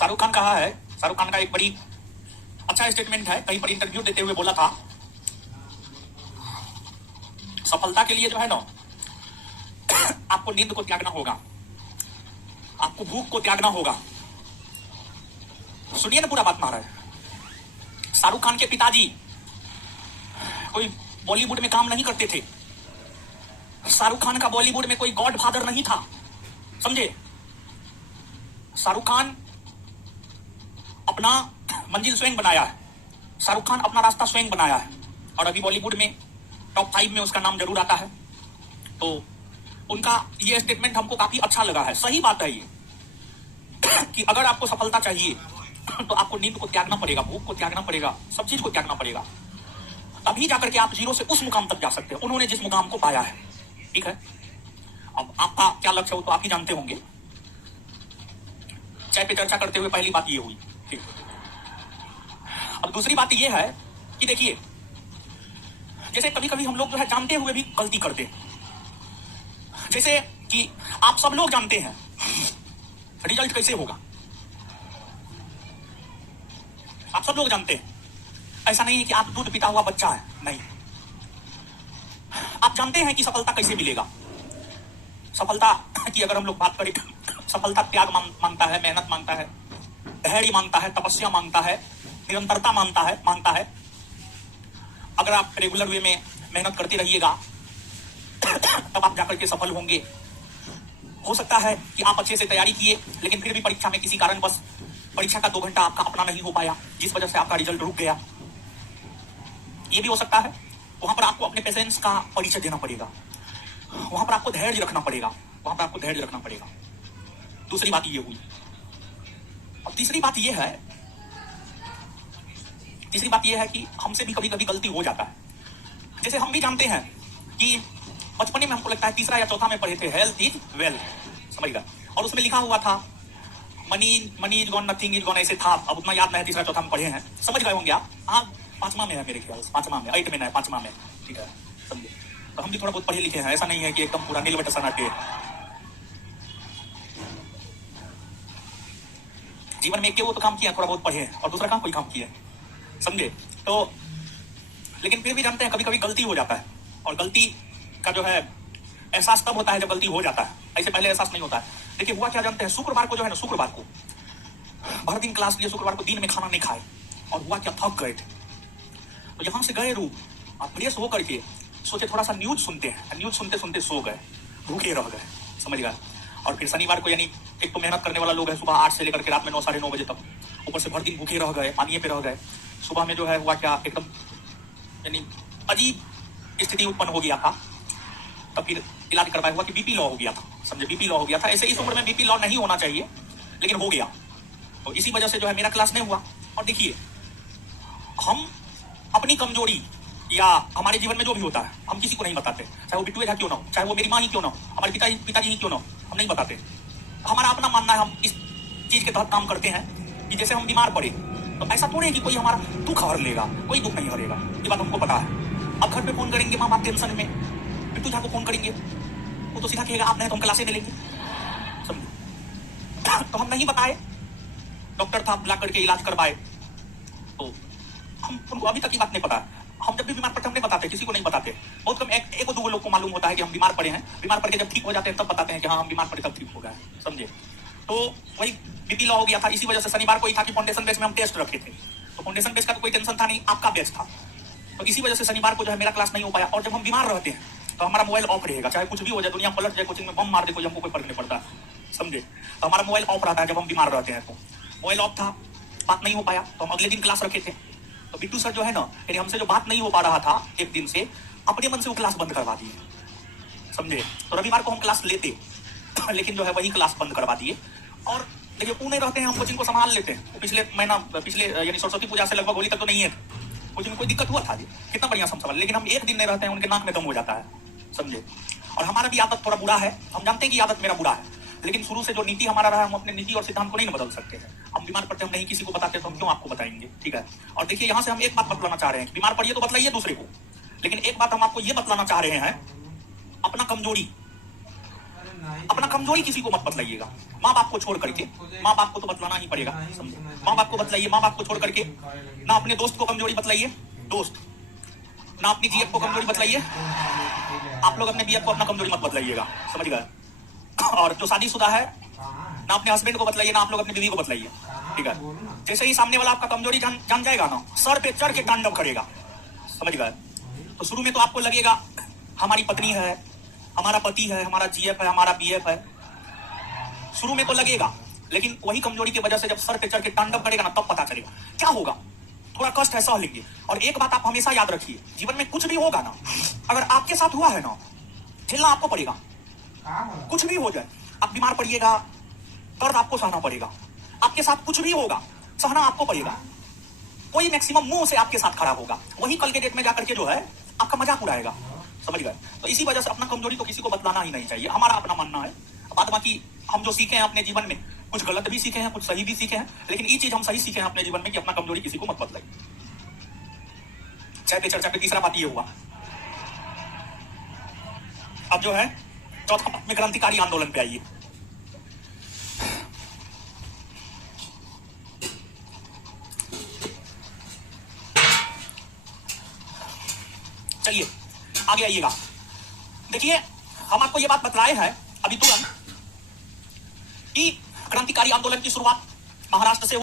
शाहरुख खान कहा है, शाहरुख खान का एक बड़ी अच्छा स्टेटमेंट है, कहीं पर इंटरव्यू देते हुए बोला था, सफलता के लिए जो है ना आपको नींद को त्यागना होगा, आपको भूख को त्यागना होगा। सुनिए ना पूरा बात महाराज। शाहरुख खान के पिताजी कोई बॉलीवुड में काम नहीं करते थे। शाहरुख खान का बॉलीवुड में कोई गॉड फादर नहीं था, समझे। शाहरुख खान अपना मंजिल स्वयं बनाया है, शाहरुख खान अपना रास्ता स्वयं बनाया है, और अभी बॉलीवुड में टॉप 5 में उसका नाम जरूर आता है। तो उनका ये स्टेटमेंट हमको काफी अच्छा लगा है। सही बात है ये कि अगर आपको सफलता चाहिए तो आपको नींद को त्यागना पड़ेगा, भूख को त्यागना पड़ेगा, सब चीज को त्यागना पड़ेगा, तभी जाकर के आप जीरो से उस मुकाम तक जा सकते हैं, उन्होंने जिस मुकाम को पाया है। ठीक है, अब आपका क्या लक्ष्य हो तो आप ही जानते होंगे। चाय पे चर्चा करते हुए पहली बात ये हुई। ठीक, अब दूसरी बात ये है कि देखिए, जैसे कभी कभी हम लोग जो है जानते हुए भी गलती करते हैं। जैसे कि आप सब लोग जानते हैं रिजल्ट कैसे होगा, आप सब लोग जानते हैं। ऐसा नहीं है कि आप दूध पीता हुआ बच्चा है, नहीं, आप जानते हैं कि सफलता कैसे मिलेगा। सफलता की अगर हम लोग बात करें, सफलता त्याग मांगता है, मेहनत मांगता है, धैर्य मांगता है, तपस्या मांगता है, निरंतरता मांगता है। अगर आप रेगुलर वे में मेहनत करते रहिएगा तब आप जाकर के सफल होंगे। हो सकता है कि आप अच्छे से तैयारी किए लेकिन फिर भी परीक्षा में किसी कारण बस परीक्षा का 2 घंटा आपका अपना नहीं हो पाया, जिस वजह से आपका रिजल्ट रुक गया। ये भी हो सकता है। वहां पर आपको अपने पेशेंस का परिचय देना पड़ेगा, वहां पर आपको धैर्य रखना पड़ेगा, वहां पर आपको धैर्य रखना पड़ेगा। दूसरी बात ये हुई। अब तीसरी बात ये है कि हमसे भी कभी कभी गलती हो जाता है। जैसे हम भी जानते हैं कि बचपने में हमको लगता है 3रा या 4था में पढ़े थे, हेल्थ इज वेल्थ, समझिएगा, और उसमें लिखा हुआ था money is gone, nothing is gone, ऐसे था। अब उतना याद नहीं है, 3रा 4था में पढ़े हैं, समझ गए होंगे आप। हाँ, 5वां में है मेरे ख्याल से, 5वां में, 8 में नहीं, 5वां में। ठीक है, समझे। तो हम भी थोड़ा बहुत पढ़े लिखे हैं, ऐसा नहीं है कि एकदम पूरा नील बटा सना के। जीवन में एक वो तो काम किया, थोड़ा बहुत पढ़े, और दूसरा काम कोई काम किया, समझे। तो लेकिन फिर भी जानते हैं कभी कभी गलती हो जाता है, और गलती का जो है एहसास तब होता है जब गलती हो जाता है, ऐसे पहले एहसास नहीं होता है। देखिए हुआ क्या जानते हैं, शुक्रवार को जो है ना, शुक्रवार को भर दिन क्लास लिए, शुक्रवार को दिन में खाना नहीं खाए, और हुआ क्या, थक गए थे। तो यहां से गए रूम, आप फ्रेश हो करके सोचे थोड़ा सा न्यूज सुनते हैं, न्यूज सुनते सुनते सो गए, भूखे रह गए, समझ गए। और फिर शनिवार को, यानी एक तो मेहनत करने वाला लोग है, सुबह 8 से लेकर के रात में 9 साढ़े 9 बजे तक, ऊपर से भर दिन भूखे रह गए, पानी पे रह गए। सुबह में जो है हुआ क्या, एकदम यानी अजीब स्थिति उत्पन्न हो गया था। तब फिर इलाज करवाया, हुआ कि बीपी लो हो गया था, समझे, बीपी लो हो गया था। ऐसे इस उम्र में बीपी लो नहीं होना चाहिए, लेकिन हो गया। तो इसी वजह से जो है मेरा क्लास नहीं हुआ। और देखिए, हम अपनी कमजोरी या हमारे जीवन में जो भी होता है हम किसी को नहीं बताते, चाहे वो बिट्टू झा क्यों ना हो, चाहे वो मेरी माँ ही क्यों ना हो, हमारे पिताजी ही क्यों ना हो, हम नहीं बताते। हमारा अपना मानना है, हम इस चीज के तहत काम करते हैं कि जैसे हम बीमार पड़े तो ऐसा थोड़े है कि कोई हमारा दुख हर लेगा, कोई दुख नहीं हरेगा, ये बात हमको पता है। अब घर पे फोन करेंगे माँ बाप टेंशन में, बिट्टू झा को फोन करेंगे, वो तो सीधा कहेगा आप नहीं तो हम क्लासे में लेंगे, समझे। तो हम नहीं बताए, डॉक्टर था, बुला करके इलाज करवाए, तो हम उनको अभी तक ये बात नहीं पता। हम जब भी बीमार पड़ते हम नहीं बताते, किसी को नहीं बताते। बहुत कम एक दो लोग को मालूम होता है कि हम बीमार पड़े हैं, बीमार पड़ के जब ठीक हो जाते हैं तब बताते हैं कि हाँ हम बीमार पड़े तब ठीक हो गए, समझे। तो वही बीपी लो हो गया था। इसी वजह से शनिवार को ही था कि फाउंडेशन बेस में हम टेस्ट रखे थे, तो फाउंडेशन बेस का तो कोई टेंशन था नहीं, आपका बेस था। तो इसी वजह से शनिवार को जो है मेरा क्लास नहीं हो पाया। और जब हम बीमार रहते हैं तो हमारा मोबाइल ऑफ रहेगा, चाहे कुछ भी हो जाए, दुनिया पलट जाए, कोचिंग में बम मार दे कोई, हमको कोई फर्क नहीं पड़ता, समझे। तो हमारा मोबाइल ऑफ रहता है जब हम बीमार रहते हैं। तो मोबाइल ऑफ था, बात नहीं हो पाया, तो हम अगले दिन क्लास रखे थे। तो बिट्टू सर जो है ना, यानी हमसे जो बात नहीं हो पा रहा था एक दिन से, अपने मन से वो क्लास बंद करवा दिए, समझे। तो रविवार को हम क्लास लेते लेकिन जो है वही क्लास बंद करवा दिए। और देखिए पुणे रहते हैं, हम कोचिंग को संभाल लेते हैं। पिछले यानी सरस्वती पूजा से लगभग होली तक तो नहीं है, कोचिंग में कोई दिक्कत हुआ था जी, कितना बढ़िया संभाल। लेकिन हम एक दिन नहीं रहते हैं, उनके नाक में दम हो जाता है, समझे। और हमारा भी आदत थोड़ा बुरा है, हम जानते हैं कि आदत मेरा बुरा है, लेकिन शुरू से जो नीति हमारा रहा है, हम अपने नीति और सिद्धांत को नहीं बदल सकते हैं। हम बीमार पड़ते हम नहीं किसी को बताते, तो हम क्यों आपको बताएंगे, ठीक है। और देखिए यहाँ से हम एक बात बतलाना चाह रहे हैं, बीमार पड़िए तो बतलाइए दूसरे को, लेकिन एक बात हम आपको ये बतलाना चाह रहे हैं, अपना कमजोरी अपना कमजोरी किसी को मत बतलाइएगा। माँ बाप को छोड़ करके, माँ बाप को तो बतलाना ही पड़ेगा, समझे? माँ बाप को बतलाइए, माँ बाप को छोड़ करके ना अपने दोस्त को कमजोरी बतलाइए, दोस्त ना अपनी जीएफ को कमजोरी बतलाइए। आप लोग अपने बीएफ को अपना कमजोरी मत बतलाइएगा, समझ गए? और जो शादीशुदा है ना अपने हस्बैंड को बतलाइए, ना आप लोग अपनी बीवी को बतलाइए, ठीक है? जैसे ही सामने वाला आपका कमजोरी जान जाएगा ना, सर पे चढ़ के तांडव करेगा, समझ गए? तो शुरू में तो आपको लगेगा हमारी पत्नी है, हमारा पति है, हमारा जीएफ है, हमारा बीएफ है, शुरू में तो लगेगा, लेकिन वही कमजोरी की वजह से जब सर पे चढ़ के तांडव करेगा ना, तब पता चलेगा क्या होगा। थोड़ा कष्ट है, सह लेंगे। और एक बात आप हमेशा याद रखिए, जीवन में कुछ भी होगा ना, अगर आपके साथ हुआ है ना, झेलना आपको पड़ेगा। कुछ भी हो जाए, आप बीमार पड़िएगा, दर्द आपको सहना पड़ेगा। आपके साथ कुछ भी होगा, सहना आपको पड़ेगा। कोई मैक्सिमम मुंह से आपके साथ खड़ा होगा, वही कल के डेट में जाकर के जो है आपका मजाक उड़ाएगा, समझ गए? तो इसी वजह से अपना कमजोरी तो किसी को बतलाना ही नहीं चाहिए, हमारा अपना मानना है। बाद बाकी हम जो सीखे हैं अपने जीवन में, कुछ गलत भी सीखे हैं, कुछ सही भी सीखे हैं, लेकिन ये चीज हम सही सीखे हैं अपने जीवन में कि अपना कमजोरी किसी को मत बतलाइए। चाय पे चर्चा पे तीसरा बात ये हुआ। अब जो है चौथा बात में क्रांतिकारी आंदोलन पे आइए। चलिए आगे आइएगा। देखिए हम आपको ये बात बतलाए हैं अभी तुरंत कि क्रांतिकारी आंदोलन की शुरुआत महाराष्ट्र से